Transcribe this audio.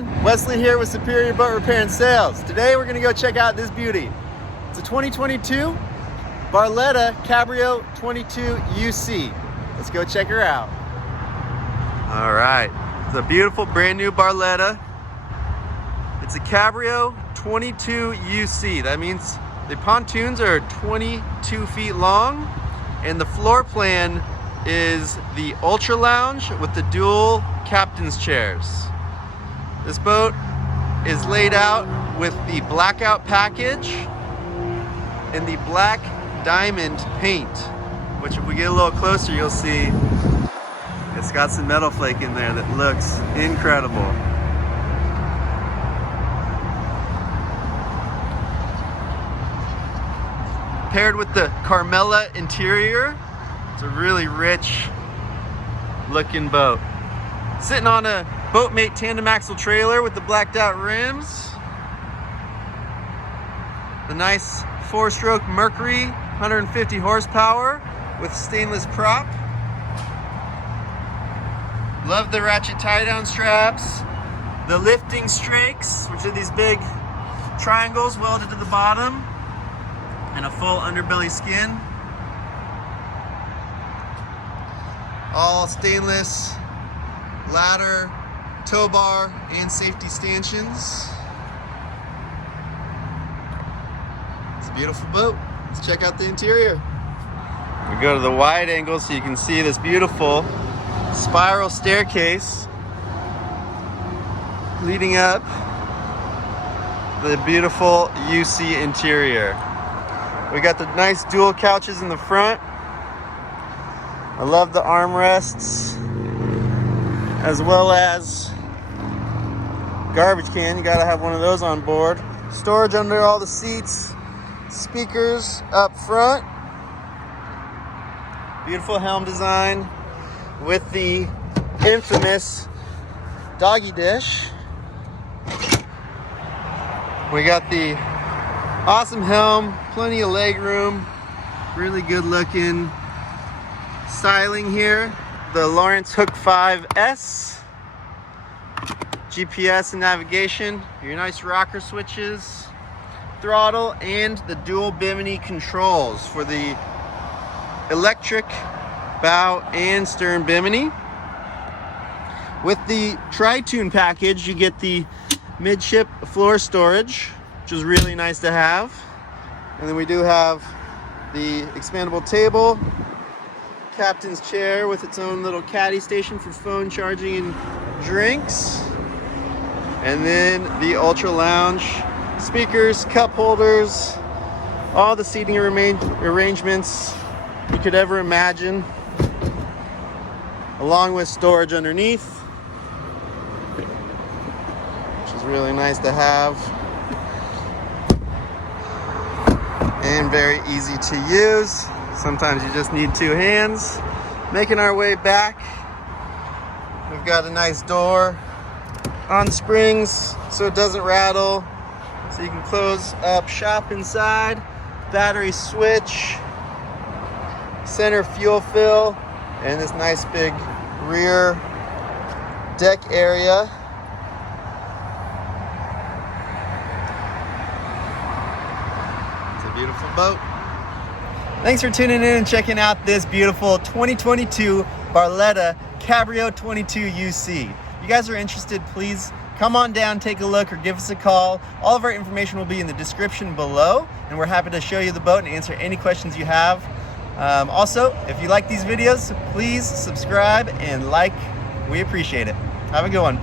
everyone, Wesley here with Superior Boat Repair and Sales. Today we're gonna go check out this beauty. It's a 2022 Barletta Cabrio 22 UC. Let's go check her out. All right, it's a beautiful brand new Barletta. It's a Cabrio 22 UC. That means the pontoons are 22 feet long and the floor plan is the Ultra Lounge with the dual captain's chairs. This boat is laid out with the Blackout package and the black diamond paint, which if we get a little closer you'll see it's got some metal flake in there that looks incredible. Paired with the Carmela interior, it's a really rich looking boat. Sitting on a Boatmate tandem axle trailer with the blacked out rims. The nice 4-stroke Mercury, 150 horsepower with stainless prop. Love the ratchet tie-down straps. The lifting strakes, which are these big triangles welded to the bottom. And a full underbelly skin. All stainless ladder, tow bar, and safety stanchions. It's a beautiful boat. Let's check out the interior. We go to the wide angle so you can see this beautiful spiral staircase leading up the beautiful UC interior. We got the nice dual couches in the front. I love the armrests, as well as garbage can. You gotta have one of those on board. Storage under all the seats. Speakers up front. Beautiful helm design with the infamous doggy dish. We got the awesome helm, plenty of leg room, really good looking styling here. The Lawrence Hook 5S, GPS and navigation, your nice rocker switches, throttle, and the dual Bimini controls for the electric bow and stern Bimini. With the Toon package, you get the midship floor storage, which is really nice to have. And then we do have the expandable table, captain's chair with its own little caddy station for phone charging and drinks. And then the Ultra Lounge, speakers, cup holders, all the seating arrangements you could ever imagine, along with storage underneath, which is really nice to have. And very easy to use. Sometimes you just need two hands. Making our way back, we've got a nice door on springs so it doesn't rattle. So you can close up shop inside. Battery switch, center fuel fill, and this nice big rear deck area. Beautiful boat. Thanks for tuning in and checking out this beautiful 2022 Barletta Cabrio 22 UC. If you guys are interested, please come on down, take a look, or give us a call. All of our information will be in the description below, and we're happy to show you the boat and answer any questions you have. Also, if you like these videos, please subscribe and like. We appreciate it. Have a good one.